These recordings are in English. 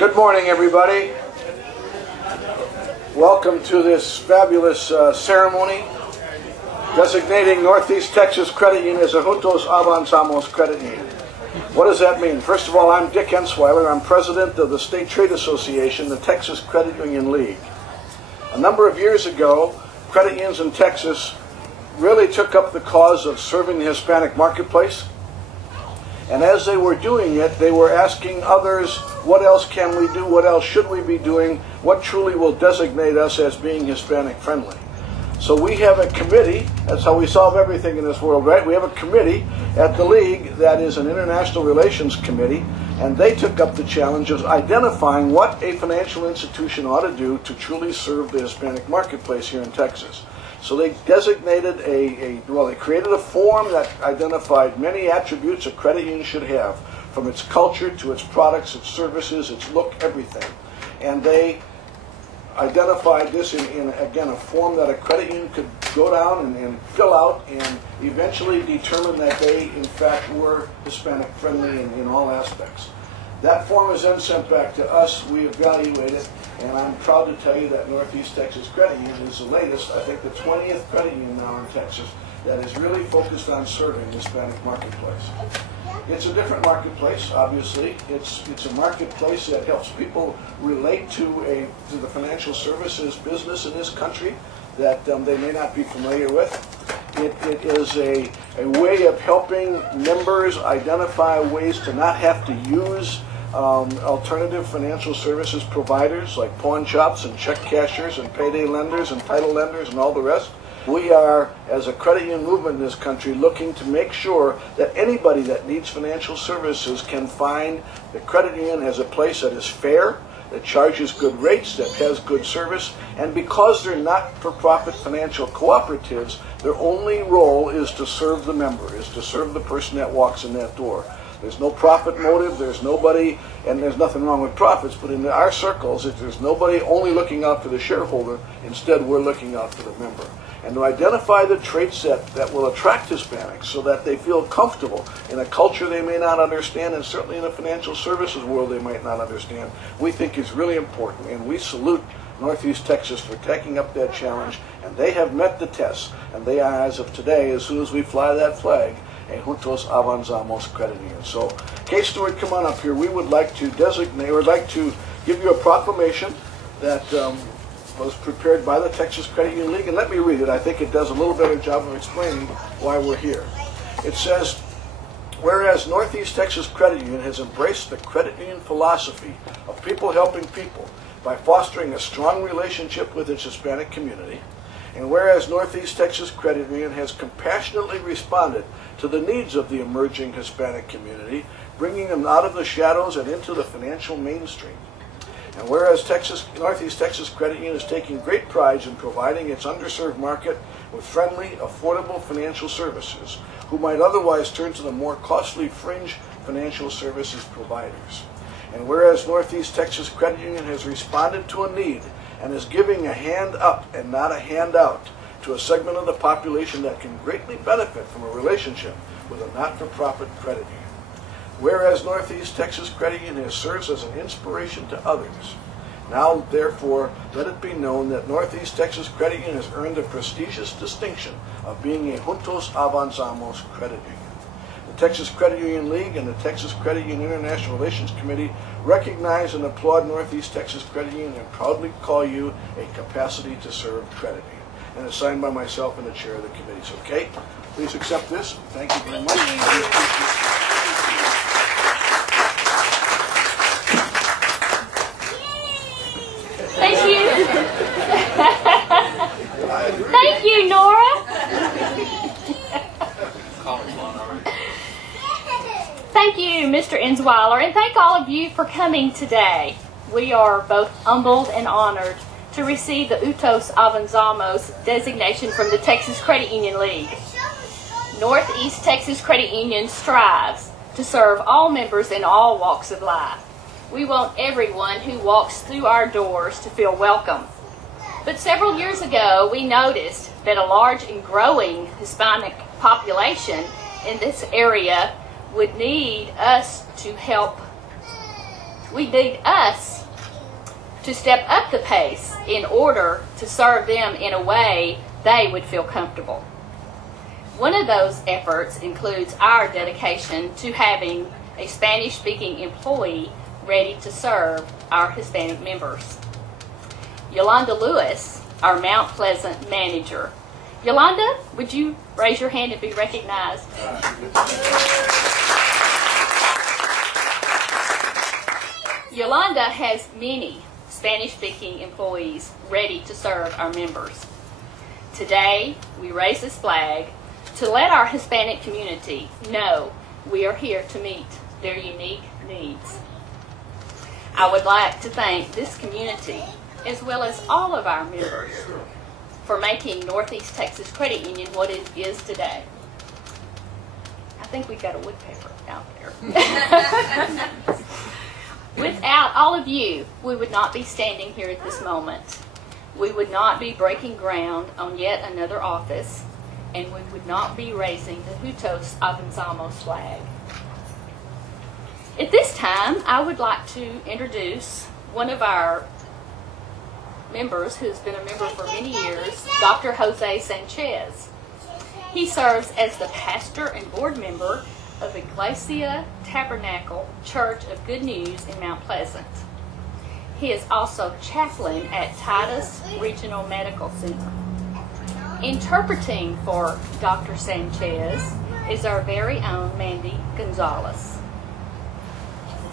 Good morning, everybody. Welcome to this fabulous ceremony designating Northeast Texas Credit Union as a Juntos Avanzamos Credit Union. What does that mean? First of all, I'm Dick Ensweiler. I'm president of the State Trade Association, the Texas Credit Union League. A number of years ago, credit unions in Texas really took up the cause of serving the Hispanic marketplace. And as they were doing it, they were asking others, what else can we do? What else should we be doing? What truly will designate us as being Hispanic friendly? So we have a committee. That's how we solve everything in this world, right? We have a committee at the League that is an international relations committee, and they took up the challenge of identifying what a financial institution ought to do to truly serve the Hispanic marketplace here in Texas. So they designated they created a form that identified many attributes a credit union should have, from its culture to its products, its services, its look, everything. And they identified this in again, a form that a credit union could go down and fill out and eventually determine that they, in fact, were Hispanic friendly in all aspects. That form is then sent back to us. We evaluate it, and I'm proud to tell you that Northeast Texas Credit Union is the latest, I think the 20th credit union now in Texas that is really focused on serving the Hispanic marketplace. It's a different marketplace, obviously. It's a marketplace that helps people relate to the financial services business in this country that they may not be familiar with. It is a way of helping members identify ways to not have to use alternative financial services providers like pawn shops and check cashers and payday lenders and title lenders and all the rest. We are, as a credit union movement in this country, looking to make sure that anybody that needs financial services can find the credit union as a place that is fair, that charges good rates, that has good service, and because they're not-for-profit financial cooperatives, their only role is to serve the member, is to serve the person that walks in that door. There's no profit motive, there's nobody, and there's nothing wrong with profits, but in our circles, there's nobody only looking out for the shareholder. Instead, we're looking out for the member. And to identify the traits that will attract Hispanics so that they feel comfortable in a culture they may not understand, and certainly in a financial services world they might not understand, we think is really important. And we salute Northeast Texas for taking up that challenge, and they have met the test. And they are, as of today, as soon as we fly that flag, a Juntos Avanzamos credit union. So, Kay Stewart, come on up here. We would like to give you a proclamation that was prepared by the Texas Credit Union League, and let me read it. I think it does a little better job of explaining why we're here. It says, whereas Northeast Texas Credit Union has embraced the credit union philosophy of people helping people by fostering a strong relationship with its Hispanic community, and whereas Northeast Texas Credit Union has compassionately responded to the needs of the emerging Hispanic community, bringing them out of the shadows and into the financial mainstream. And whereas Northeast Texas Credit Union is taking great pride in providing its underserved market with friendly, affordable financial services, who might otherwise turn to the more costly fringe financial services providers. And whereas Northeast Texas Credit Union has responded to a need and is giving a hand up and not a handout to a segment of the population that can greatly benefit from a relationship with a not-for-profit credit union. Whereas Northeast Texas Credit Union serves as an inspiration to others, now therefore let it be known that Northeast Texas Credit Union has earned the prestigious distinction of being a Juntos Avanzamos credit union. The Texas Credit Union League and the Texas Credit Union International Relations Committee recognize and applaud Northeast Texas Credit Union and proudly call you a capacity to serve credit union. And it's signed by myself and the chair of the committee. So, Kate, please accept this. Thank you very much. Thank you. Thank you, Nora. Thank you, Mr. Ensweiler, and thank all of you for coming today. We are both humbled and honored to receive the Juntos Avanzamos designation from the Texas Credit Union League. Northeast Texas Credit Union strives to serve all members in all walks of life. We want everyone who walks through our doors to feel welcome. But several years ago, we noticed that a large and growing Hispanic population in this area would need us to help We need us to step up the pace in order to serve them in a way they would feel comfortable. One of those efforts includes our dedication to having a Spanish-speaking employee ready to serve our Hispanic members. Yolanda Lewis, our Mount Pleasant manager. Yolanda, would you raise your hand and be recognized? Yolanda has many Spanish-speaking employees ready to serve our members. Today, we raise this flag to let our Hispanic community know we are here to meet their unique needs. I would like to thank this community, as well as all of our members, for making Northeast Texas Credit Union what it is today. I think we've got a woodpecker out there. Without all of you, we would not be standing here at this moment. We would not be breaking ground on yet another office, and we would not be raising the Juntos Avanzamos flag. At this time, I would like to introduce one of our members who's been a member for many years, Dr. Jose Sanchez. He serves as the pastor and board member of Iglesia Tabernacle Church of Good News in Mount Pleasant. He is also chaplain at Titus Regional Medical Center. Interpreting for Dr. Sanchez is our very own Mandy Gonzalez.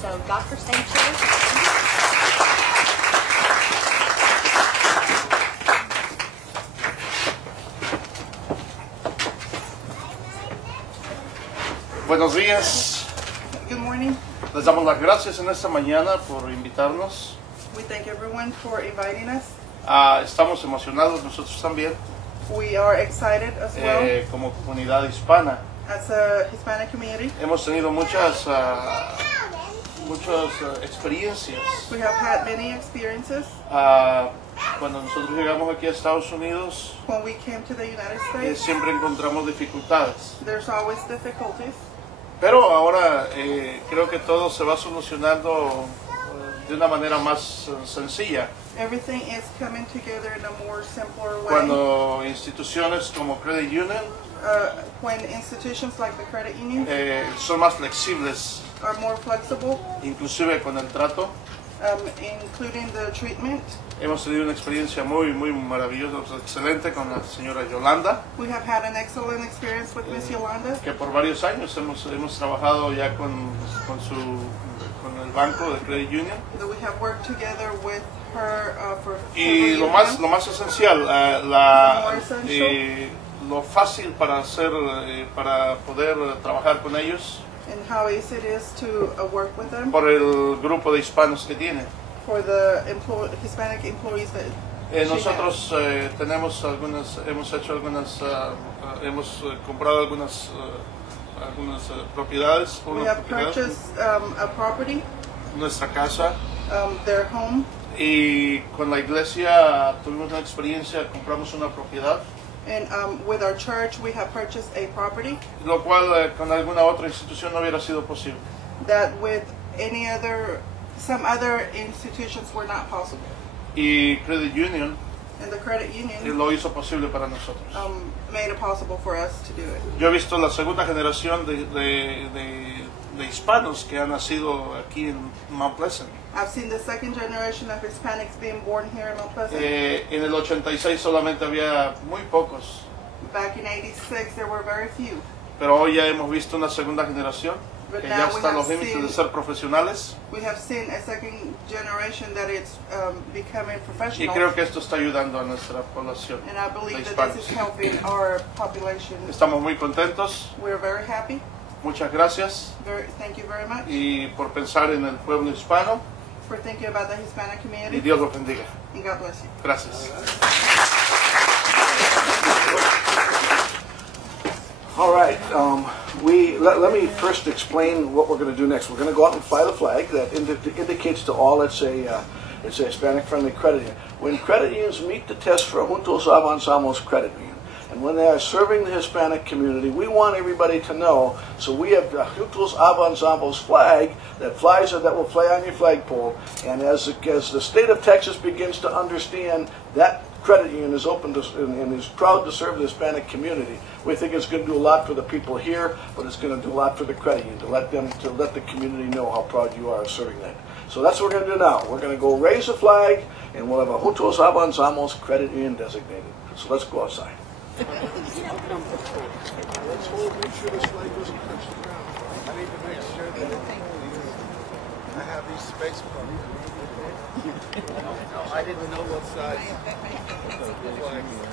So, Dr. Sanchez. Buenos días. Good morning. Les damos las gracias en esta mañana por invitarnos. We thank everyone for inviting us. Estamos emocionados nosotros también We are excited as well como comunidad hispana. as a Hispanic community. Hemos tenido muchas experiencias. We have had many experiences Cuando nosotros llegamos aquí a Estados Unidos, when we came to the United States. siempre encontramos dificultades. There's always difficulties, Pero ahora creo que todo se va solucionando de una manera más sencilla. everything is coming together in a more simpler way. Cuando instituciones como Credit Union When institutions like the credit union son más flexibles, are more flexible, inclusive con el trato. including the treatment. Hemos tenido una experiencia muy maravillosa, excelente con la señora Yolanda, We have had an excellent experience with Miss Yolanda. que por varios años hemos trabajado ya con el banco de Credit Union. That we have worked together with her for Y several years. lo más esencial, lo fácil para poder trabajar con ellos and how easy it is to work with them por el grupo de hispanos que tiene. for the Hispanic employees that she Nosotros hemos comprado algunas propiedades, has. We have purchased a property, nuestra casa, their home, y con la iglesia tuvimos una experiencia, compramos una propiedad, and with our church we have purchased a property lo cual con alguna otra institución no hubiera sido posible. that with some other institutions were not possible. Y Credit Union And the credit union lo hizo posible para nosotros. made it possible for us to do it. Yo he visto la segunda generación de hispanos que han nacido aquí en Mount Pleasant. I've seen the second generation of Hispanics being born here in Mount Pleasant. En el 86 solamente había muy pocos, Back in '86 there were very few. pero hoy ya hemos visto una segunda generación But que now ya we está a have los límites de seen- ser profesionales, We have seen a second generation that it's becoming y professional. creo que esto está ayudando a nuestra población And I de believe that hispanos. this is helping our population. Estamos muy contentos, We're very happy. muchas gracias, Thank you very much y por pensar en el pueblo hispano, for thinking about the Hispanic y community. Dios los bendiga. And God bless you. Gracias. All right. Let me first explain what we're going to do next. We're going to go out and fly the flag that indicates to all it's a Hispanic-friendly credit union. When credit unions meet the test for a Juntos Avanzamos credit union, and And when they are serving the Hispanic community, we want everybody to know. So we have the Juntos Avanzamos flag that flies, that will fly on your flagpole. And as the state of Texas begins to understand that credit union is open to, and is proud to serve the Hispanic community, we think it's going to do a lot for the people here, but it's going to do a lot for the credit union, to let the community know how proud you are of serving that. So that's what we're going to do now. We're going to go raise the flag, and we'll have a Juntos Avanzamos credit union designated. So let's go outside. Let's hold, make sure this flag doesn't touch the ground. I need to make sure that I have these space problems. No, I didn't know what size the flag was.